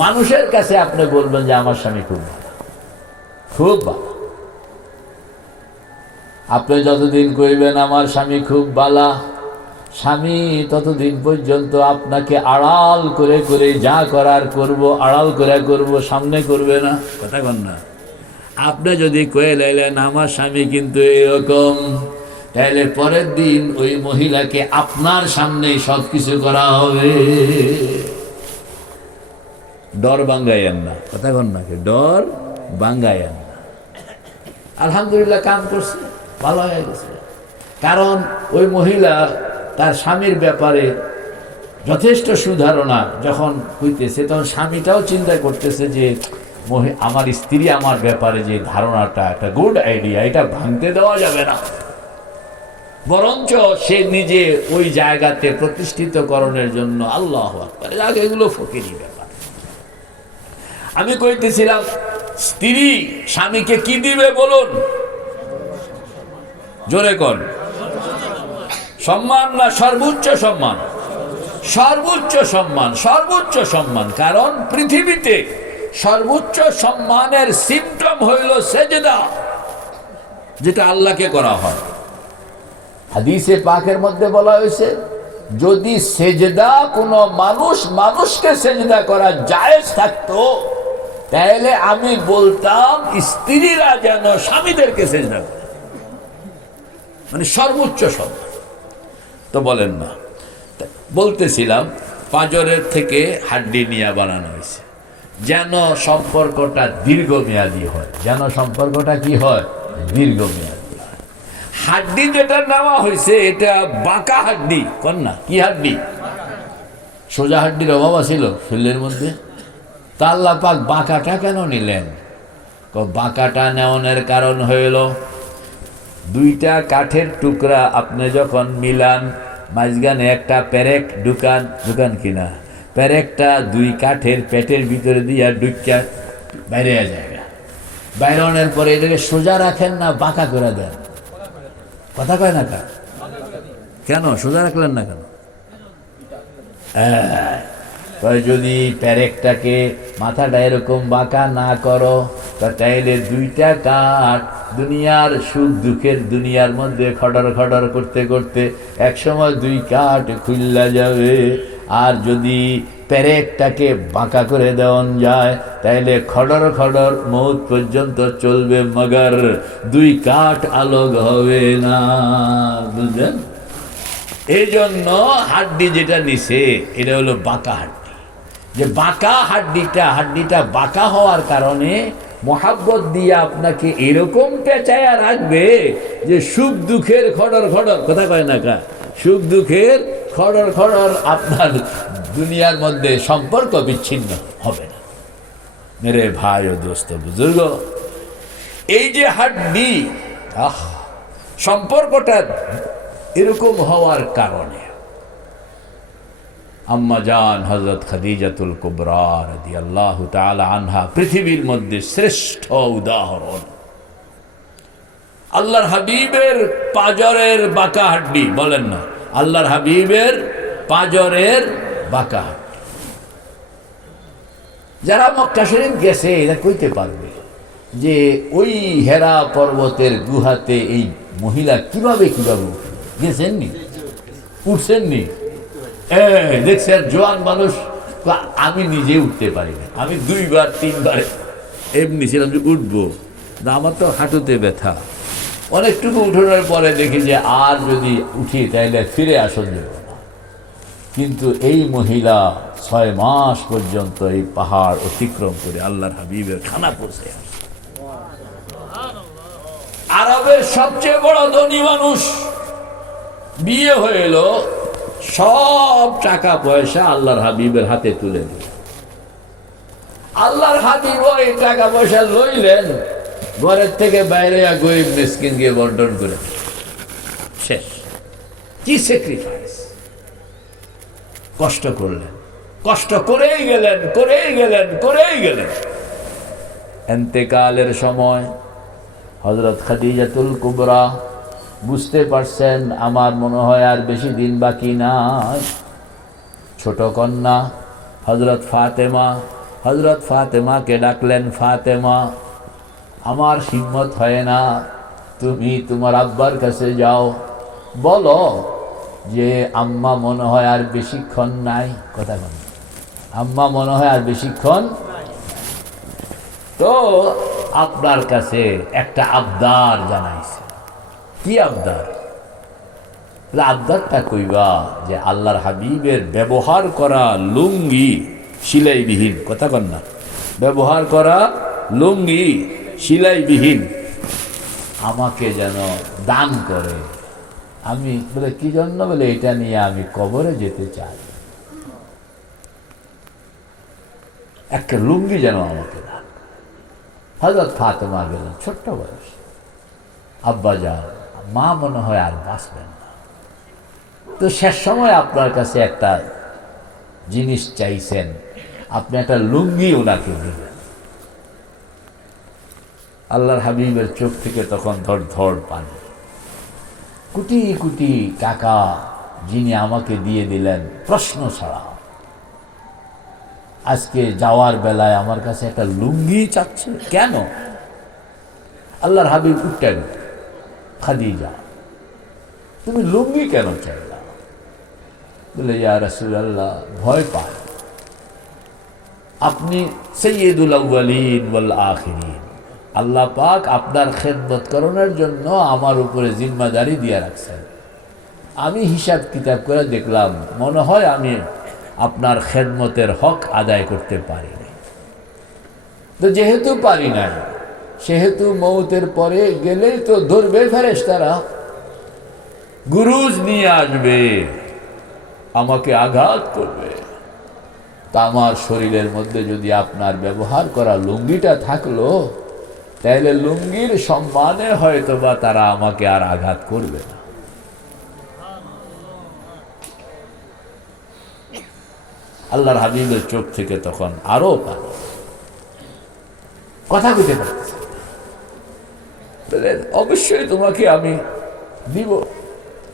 মানুষের কাছে আপনি বলবেন যে আমার স্বামী খুব ভালো, খুব ভালো। আপনি যতদিন কইবেন আমার স্বামী খুব বালা, স্বামী ততদিন পর্যন্ত আপনাকে আড়াল করে করে যা করার করব, আড়াল করে করব, সামনে করবে না। কথা কন না? আপনি যদি কয়ে লাইলেন আমার স্বামী কিন্তু এরকম, তাহলে পরের দিন ওই মহিলাকে আপনার সামনেই সব কিছু করা হবে। ডর বাঙ্গাইয়েন না। কথা কন না? ডর বাঙ্গাইয়েন না। আলহামদুলিল্লাহ কাম করছে, ভালো হয়ে গেছে। কারণ ওই মহিলা তার স্বামীর ব্যাপারে যথেষ্ট সুধারণা যখন হইতেছে, তখন স্বামীটাও চিন্তা করতেছে যে আমার স্ত্রী আমার ব্যাপারে যে ধারণাটা একটা গুড আইডিয়া, এটা ভাঙতে দেওয়া যাবে না, বরঞ্চ সে নিজে ওই জায়গাতে প্রতিষ্ঠিতকরণের জন্য আল্লাহু আকবার, এগুলো ফকিরি ব্যাপার। আমি কইতেছিলাম স্ত্রী স্বামীকে কি দিবে বলুন, জোরে কর। সম্মান না সর্বোচ্চ সম্মান? সর্বোচ্চ সম্মান, সর্বোচ্চ সম্মান। কারণ পৃথিবীতে সর্বোচ্চ সম্মানের সিম্পটম হইল সেজদা, যেটা আল্লাহকে করা হয়। হাদিসে পাকের মধ্যে বলা হয়েছে যদি সেজদা কোনো মানুষকে সেজদা করা জায়েজ থাকতো, তাহলে আমি বলতাম স্ত্রীরা যেন স্বামীদেরকে সেজদা করে, মানে সর্বোচ্চ সম্মান। তো বলেন না, বলতেছিলাম পাঁজরের থেকে হাড্ডি নিয়ে বানানো হয়েছে যেন সম্পর্কটা দীর্ঘমেয়াদী হয়, যেন সম্পর্কটা কি হয়, দীর্ঘমেয়াদী হয়। হাড্ডি যেটা নেওয়া হয়েছে এটা বাঁকা হাড্ডি, কন্যা কি হাড্ডি? সোজা হাড্ডির অভাব ছিল শরীরের মধ্যে, তা আল্লাহ পাক বাঁকাটা কেন নিলেন? বাঁকাটা নেওয়ার কারণ হইল দুইটা কাঠের টুকরা আপনি যখন মিলান, মাঝখানে একটা পেরেক ঢুকান কিনা, পেরেকটা দুই কাঠের পেটের ভিতরে দিয়া ঢুকিয়া বাইরে যায়, বাইরনের পরে এটাকে সোজা রাখেন না বাঁকা করে দেন? কথা কয় না কা? কেন সোজা রাখলেন না কেন? যদি পেরেকটাকে মাথাটা এরকম বাঁকা না করো, তাইলে দুইটা কাঠ দুনিয়ার সুখ দুঃখের দুনিয়ার মধ্যে খডর খডর করতে করতে একসময় দুই কাঠ খুললা যাবে। আর যদি পেরেকটাকে বাঁকা করে দেওয়া যায় তাইলে খডর খডর মৌত পর্যন্ত চলবে, মগর দুই কাঠ আলোক হবে না। বুঝলেন? এই জন্য হাড্ডি যেটা নিছে এটা হলো বাঁকা হাড্ডি। যে বাঁকা হাড্ডিটা বাঁকা হওয়ার কারণে মোহাব্বত দিয়ে আপনাকে এরকম পেঁচায়া রাখবে যে সুখ দুঃখের খডর খডর, কথা কয় না কা, সুখ দুঃখের খডর খডর আপনার দুনিয়ার মধ্যে সম্পর্ক বিচ্ছিন্ন হবে না। মেরে ভাই ও দোস্ত বুজুর্গ, এই যে হাড্ডি সম্পর্কটা এরকম হওয়ার কারণে আম্মা জান হযরত খাদিজাতুল কুবরা রাদিয়াল্লাহু তাআলা আনহা পৃথিবীর মধ্যে শ্রেষ্ঠ উদাহরণ। আল্লাহর হাবিবের পাজরের বাঁকা হাড্ডি, বলেন না, আল্লাহর হাবিবের পাজরের বাঁকা হাড্ডি। যারা মক্কা শরীফ গেছে এরা কইতে পারবে যে ওই হেরা পর্বতের গুহাতে এই মহিলা কিভাবে গেছেননি, উঠছেননি। দেখছেন জোয়ান মানুষ, আমি নিজে উঠতে পারি না, আমি 2-3 এমনি ছিলাম যে উঠবো না, আমার তো হাঁটুতে ব্যথা। অনেকটুকু উঠানোর পরে দেখি যে আর যদি উঠি তাইলে ফিরে আসন যাব না। কিন্তু এই মহিলা 6 মাস পর্যন্ত এই পাহাড় অতিক্রম করে আল্লাহর হাবিবের খানা পৌঁছে। আরবের সবচেয়ে বড় ধনী মানুষ, বিয়ে হইল, সব টাকা পয়সা আল্লাহর হাবিবের হাতে তুলে দিল। আল্লাহর হাবিব এই টাকা পয়সা লইলেন, ঘরের থেকে বাইরে গরিব মিসকিনকে বন্টন করে শেষ। কি স্যাক্রিফাইস! কষ্ট করলেন, কষ্ট করেই গেলেন, করেই গেলেন, করেই গেলেন। ইন্তেকালের সময় হযরত খাদিজাতুল কুবরা বুঝতে পারছেন আমার মনে হয় আর বেশি দিন বাকি নাই। ছোট কন্যা হযরত ফাতেমাকে ডাকলেন, ফাতেমা, আমার হিম্মত হয় না, তুমি তোমার আব্বার কাছে যাও, বলো যে আম্মা মনে হয় আর বেশিক্ষণ নাই। কথা বল, আম্মা মনে হয় আর বেশিক্ষণ, তো আপনার কাছে একটা আবদার জানাইছে। কি আবদার? আবদারটা কইবা যে আল্লাহর হাবিবের ব্যবহার করা লুঙ্গি সিলাইবিহীন, কথা কন না, ব্যবহার করা লুঙ্গি সিলাইবিহীন আমাকে যেন দান করে। আমি বলে কি জন্য? বলে এটা নিয়ে আমি কবরে যেতে চাই, একটা লুঙ্গি যেন আমাকে দান। হযরত ফাতেমা গেলেন, ছোট্ট বয়স, আব্বা যান, মা মনে হয় আর বাঁচবেন না, তো শেষ সময় আপনার কাছে একটা জিনিস চাইছেন, আপনি একটা লুঙ্গি ওনাকে দিলেন। আল্লাহর হাবিবের চোখ থেকে তখন ধর ধর পানি। কোটি কোটি টাকা যিনি আমাকে দিয়ে দিলেন প্রশ্ন ছাড়া, আজকে যাওয়ার বেলায় আমার কাছে একটা লুঙ্গি চাচ্ছে কেন? আল্লাহর হাবিব উঠতেন, খাদিজা তুমি লুঙ্গি কেন চাইলা? বলে ইয়া রাসূলুল্লাহ, ভয় পায়, আপনি সাইয়্যিদুল আউয়ালিন ওয়াল আখিরিন, আল্লাহ পাক আপনার খেদমত করানোর জন্য আমার উপরে জিম্মাদারি দিয়ে রাখছেন। আমি হিসাব কিতাব করে দেখলাম, মনে হয় আমি আপনার খেদমতের হক আদায় করতে পারি না। তো যেহেতু পারি না, সেহেতু মৌতের পরে গেলেই তো ধরবে ফেরেশতারা, গুরুজ নিয়ে আসবে, আমাকে আঘাত করবে। তা আমার শরীরের মধ্যে যদি আপনার ব্যবহার করা লুঙ্গিটা থাকলো, তাহলে লুঙ্গির সম্মানে হয়তোবা তারা আমাকে আর আঘাত করবে না। আল্লাহর হাবিবের চোখ থেকে তখন আরো পানি, কথা কইতে পারছে, অবশ্যই তোমাকে আমি দিব,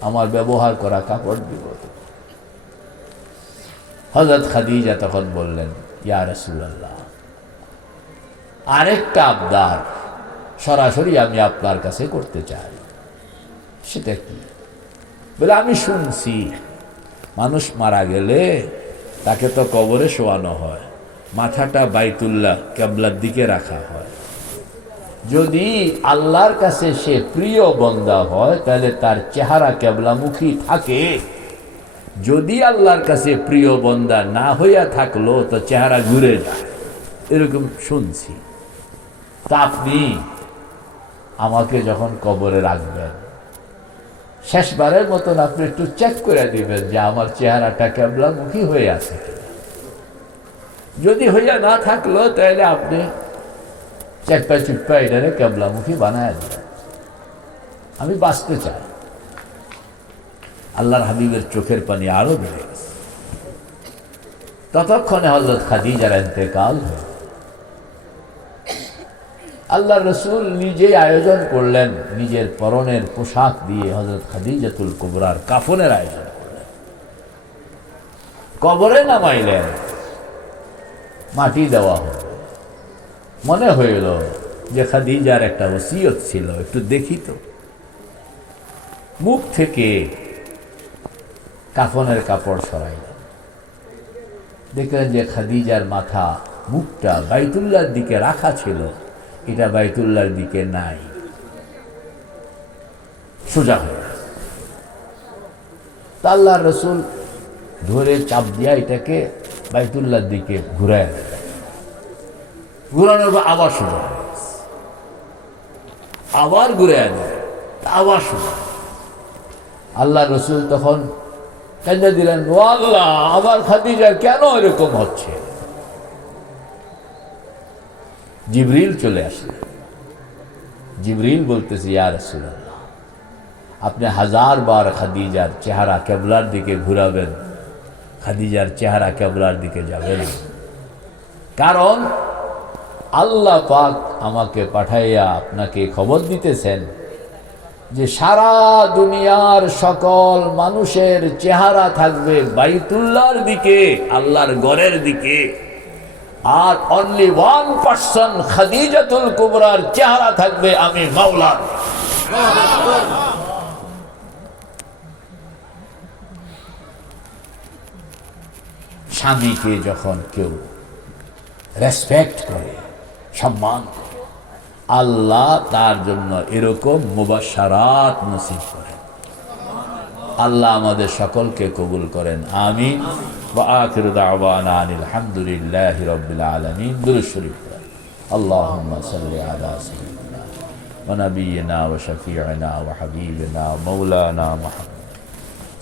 আমার ব্যবহার করা কাপড় দিব। হযরত খাদিজা তখন বললেন, ইয়া রাসূলুল্লাহ, আরেকটা আবদার সরাসরি আমি আপনার কাছে করতে চাই। সেটা কি? বলে আমি শুনছি মানুষ মারা গেলে তাকে তো কবরে শোয়ানো হয়, মাথাটা বাইতুল্লাহ কিবলার দিকে রাখা হয়। যদি আল্লাহর কাছে সে প্রিয় বান্দা হয় তাহলে তার চেহারা কিবলামুখী থাকে, যদি আল্লাহর কাছে প্রিয় বান্দা না হইয়া থাকলো তো চেহারা ঘুরে যায়, এরকম শুনছি। তা আপনি আমাকে যখন কবরে রাখবেন, শেষবারের মতন আপনি একটু চেক করে দিবেন যে আমার চেহারাটা কিবলামুখী হয়ে আছে কিনা। যদি হইয়া না থাকলো তাহলে আপনি চেপ্পা চুপ্পা এটারে কিবলামুখী বানায় দিবেন। আমি বাঁচতে চাই। আল্লাহর হাবিবের চোখের পানি আরো বেড়ে গেছে। ততক্ষণে হযরত খাদিজার ইন্তেকাল হয়ে, আল্লাহ রসুল নিজেই আয়োজন করলেন, নিজের পরনের পোশাক দিয়ে হযরত খাদিজাতুল কুবরার কাফনের আয়োজন করলেন, কবরে নামাইলেন, মাটি দেওয়া হল। মনে হইল যে খাদিজার একটা ওসিয়ত ছিল, একটু দেখি তো। মুখ থেকে কাফনের কাপড় সরাইলেন, দেখলেন যে খাদিজার মাথা, মুখটা বাইতুল্লাহর দিকে রাখা ছিল, এটা বাইতুল্লাহর দিকে নাই, সোজা হয়ে গেছে। আল্লাহর রসুল ধরে চাপ দিয়া এটাকে বাইতুল্লাহর দিকে ঘুরায় দিলেন, ঘুরানোর পর আবার সোজা হয়ে গেছে, আবার ঘুরে দিলেন, আবার সোজা। আল্লাহ রসুল তখন কেঁদে দিলেন, ও আল্লাহ, আমার খাদিজার কেন এরকম হচ্ছে? জিবরিল চলে আসলেন, জিবরিল বলতেছে, ইয়া রাসূলুল্লাহ, আপনি 1000 বার খাদিজার চেহারা কিবলার দিকে ঘুরাবেন, খাদিজার চেহারা কিবলার দিকে যাবেন, কারণ আল্লাহ পাক আমাকে পাঠাইয়া আপনাকে খবর দিতেছেন যে সারা দুনিয়ার সকল মানুষের চেহারা থাকবে বাইতুল্লাহর দিকে, আল্লাহর ঘরের দিকে, আর অনলি 1% খাদিজাতুল কুবরার চেহারা থাকবে আমি মাওলার। স্বামীকে যখন কেউ রেসপেক্ট করে, সম্মান করে, আল্লাহ তার জন্য এরকম মুবাশশারাত নসিব করেন। আল্লাহ আমাদের সকলকে কবুল করেন, আমিন। ওয়া আখিরু দাওয়ানা আনিল হামদুলিল্লাহি রাব্বিল আলামিন। দুরূদ শরীফ আল্লাহুম্মা সাল্লি আলা সাইয়্যিদিনা ওয়া নাবিয়িনা ওয়া শাফিঈনা ওয়া হাবিবিনা ওয়া মাওলানা মুহাম্মদ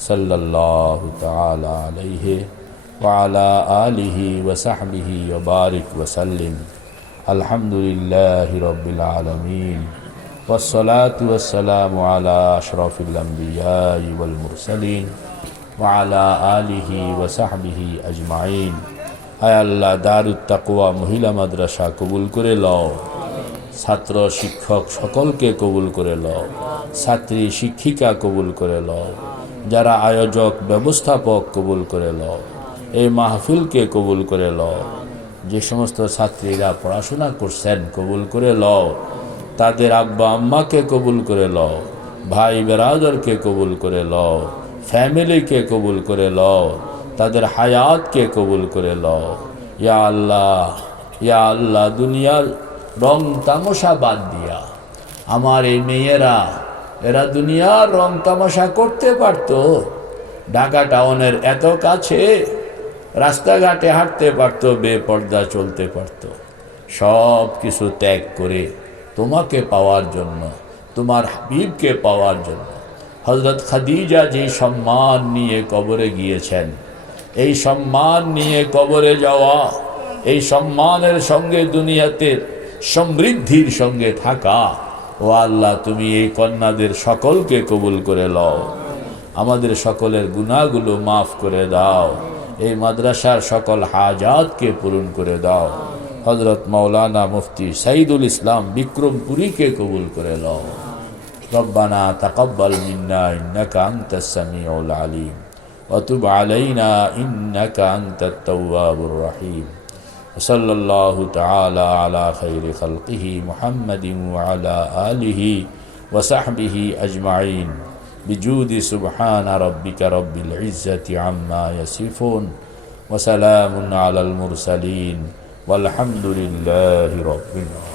সাল্লাল্লাহু তাআলা আলাইহি ওয়া আলা আলিহি ওয়া সাহবিহি ওয়া বারিক ওয়া সাল্লিম। আলহামদুলিল্লাহি রাব্বিল আলামিন ওয়াসসালাতু ওয়াসসালামু আলা আশরাফিল আমবিয়াই ওয়াল মুরসালিন ওয়া আলা আলিহি ওয়া সাহবিহি আজমাইন। আয় আল্লাহ, দারুত তাকওয়া মহিলা মাদ্রাসা কবুল করে লও, ছাত্র শিক্ষক সকলকে কবুল করে লও, ছাত্রী শিক্ষিকা কবুল করে লও, যারা আয়োজক ব্যবস্থাপক কবুল করে লও, এই মাহফিলকে কবুল করে লও। যে সমস্ত ছাত্রীরা পড়াশোনা করছেন কবুল করে লও, তাদের আব্বা আম্মাকে কবুল করে লও, ভাই বেরাদরকে কবুল করে লও, ফ্যামিলিকে কবুল করে লও, তাদের হায়াতকে কবুল করে লও। ইয়া আল্লাহ, ইয়া আল্লাহ, দুনিয়ার রং তামাশা বাদ দিয়া আমার এই মেয়েরা, এরা দুনিয়ার রং তামাশা করতে পারতো, ঢাকা টাউনের এত কাছে, রাস্তাঘাটে হাঁটতে পারতো, বেপর্দা চলতে পারতো, সব কিছু ত্যাগ করে তোমাকে পাওয়ার জন্য, তোমার হাবিবকে পাওয়ার জন্য। হযরত খাদিজা যে সম্মান নিয়ে কবরে গিয়েছেন, এই সম্মান নিয়ে কবরে যাওয়া, এই সম্মানের সঙ্গে দুনিয়াতে সমৃদ্ধির সঙ্গে থাকা, ও আল্লাহ, তুমি এই কন্যাদের সকলকে কবুল করে লও, আমাদের সকলের গুনাহগুলো মাফ করে দাও, এই মাদ্রাসার সকল হাজাতকে পূরণ করে দাও। হযরত মাওলানা মুফতি সাইদুল ইসলাম বিক্রমপুরীকে কবুল করে লও। রব্বানা তাকাব্বাল মিন্না ইন্নাকা আনতাস সামিউল আলিম ওয়া তুব আলাইনা ইন্নাকা আনতাত তাওয়াবুর রহিম। সাল্লাল্লাহু তাআলা আলা খাইরি খালকিহি মুহাম্মাদিন ওয়া আলা আলিহি ওয়া সাহবিহি আজমাইন বিজুদি সুবহানা রাব্বিকা রাব্বিল ইজ্জাতি আম্মা ইয়াসিফুন ওয়া সালামুন আলাল মুরসালিন ওয়ালহামদুলিল্লাহি রাব্বিল আলামিন।